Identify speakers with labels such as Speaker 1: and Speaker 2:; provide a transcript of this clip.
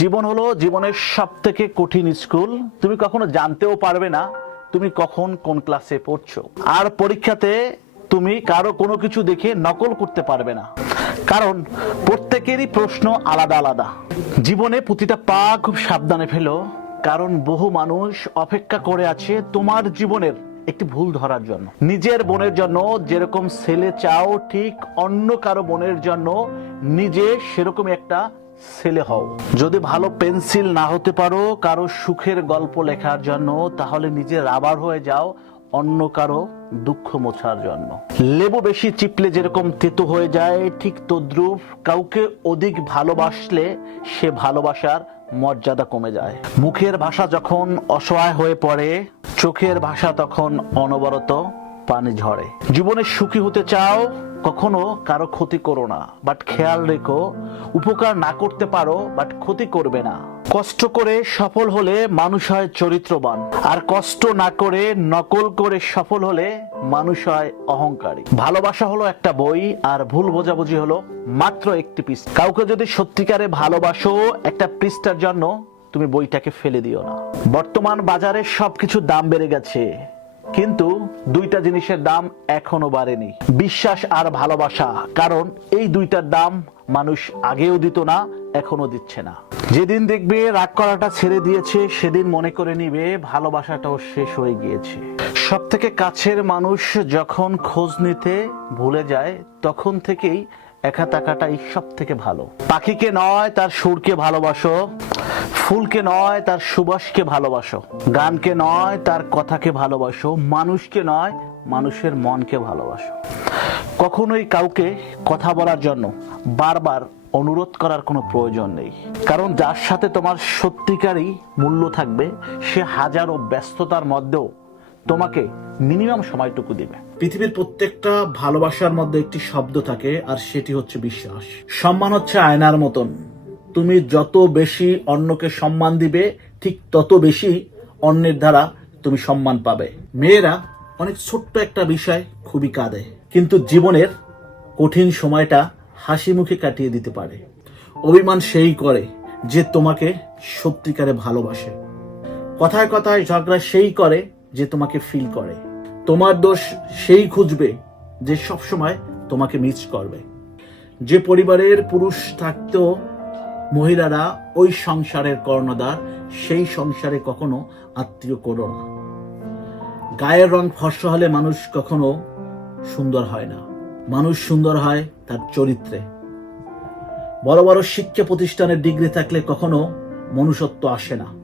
Speaker 1: জীবন হলো জীবনের সব থেকে কঠিন স্কুল। তুমি কখনো জানতেও পারবে না তুমি কখন কোন ক্লাসে পড়ছো। আর পরীক্ষাতে তুমি কারও কোনো কিছু দেখে নকল করতে পারবে না। কারণ প্রত্যেকেরই প্রশ্ন আলাদা আলাদা। জীবনে প্রতিটা পা খুব সাবধানে ফেলো, কারণ বহু মানুষ অপেক্ষা করে আছে তোমার জীবনের একটি ভুল ধরার জন্য। নিজের বোনের জন্য যেরকম ছেলে চাও, ঠিক অন্য কারও বোনের জন্য নিজে সেরকম একটা ছেলে হও। যদি ভালো পেন্সিল না হতে পারো, কারও সুখের গল্প লেখার জন্য, তাহলে নিজে রাবার হয়ে যাও, অন্য কারও দুঃখ মোছার জন্য। লেবু বেশি চিপলে যেরকম তেতো হয়ে যায়, ঠিক তদ্রুপ কাউকে অধিক ভালোবাসলে সে ভালোবাসার মর্যাদা কমে যায়। মুখের ভাষা যখন অসহায় হয়ে পড়ে, চোখের ভাষা তখন অনবরত পানি ঝরে। জীবনে সুখী হতে চাও, কখনো কারও ক্ষতি করো না। বাট খেয়াল রেখো, উপকার না করতে পারো বাট ক্ষতি করবে না। কষ্ট করে সফল হলে মানুষ হয় চরিত্রবান। আর কষ্ট না করে নকল করে সফল হলে মানুষ হয় অহংকারী। ভালোবাসা হলো একটা বই, আর ভুল বোঝাবুঝি হলো মাত্র একটি পিস। কাউকে যদি সত্যিকারে ভালোবাসো একটা পৃষ্ঠার জন্য, তুমি বইটাকে ফেলে দিও না। বর্তমান বাজারে সবকিছুর দাম বেড়ে গেছে। কিন্তু দুইটা জিনিসের দাম এখনও বাড়েনি। বিশ্বাস আর ভালোবাসা, কারণ এই দুইটার দাম মানুষ আগেও দিত না, এখনও দিচ্ছে না। যেদিন দেখবে রাগ করাটা ছেড়ে দিয়েছে, সেদিন মনে করে নিবে ভালোবাসাটাও শেষ হয়ে গিয়েছে। সব থেকে কাছের মানুষ যখন খোঁজ নিতে ভুলে যায়, তখন থেকেই একা থাকাটাই সব থেকে ভালো। পাখিকে নয়, তার সুরকে ভালোবাসো। ফুলকে নয়, তার সুবাসকে ভালোবাসো। গানকে নয়, তার কথাকে ভালোবাসো। মানুষকে নয়, মানুষের মনকে ভালোবাসো। কখনোই কাউকে কথা বলার জন্য বারবার অনুরোধ করার কোনো প্রয়োজন নেই। কারণ যার সাথে তোমার সত্যিকারই মূল্য থাকবে, সে হাজারো ব্যস্ততার মধ্যেও তোমাকে মিনিমাম সময়টুকু দিবে। পৃথিবীর প্রত্যেকটা ভালোবাসার মধ্যে একটি শব্দ থাকে, আর সেটি হচ্ছে বিশ্বাস। সম্মান হচ্ছে আয়নার মতন। তুমি যত বেশি অন্যকে সম্মান দিবে, ঠিক তত বেশি অন্যের দ্বারা তুমি সম্মান পাবে। মেয়েরা অনেক ছোট্ট একটা বিষয় খুবই কাঁদে, কিন্তু জীবনের কঠিন সময়টা হাসি মুখে কাটিয়ে দিতে পারে। অভিমান সেই করে যে তোমাকে সত্যিকারে ভালোবাসে। কথায় কথায় ঝগড়া সেই করে যে তোমাকে ফিল করে। তোমার দোষ সেই খুঁজবে যে সবসময় তোমাকে মিস করবে। যে পরিবারের পুরুষ থাকতেও মহিলারা ওই সংসারের কর্ণধার, সেই সংসারে কখনো আত্মীয় করো না। গায়ের রং ফর্সা হলে মানুষ কখনো সুন্দর হয় না। মানুষ সুন্দর হয় তার চরিত্রে। বড় বড় শিক্ষা প্রতিষ্ঠানের ডিগ্রি থাকলে কখনো মনুষ্যত্ব আসে না।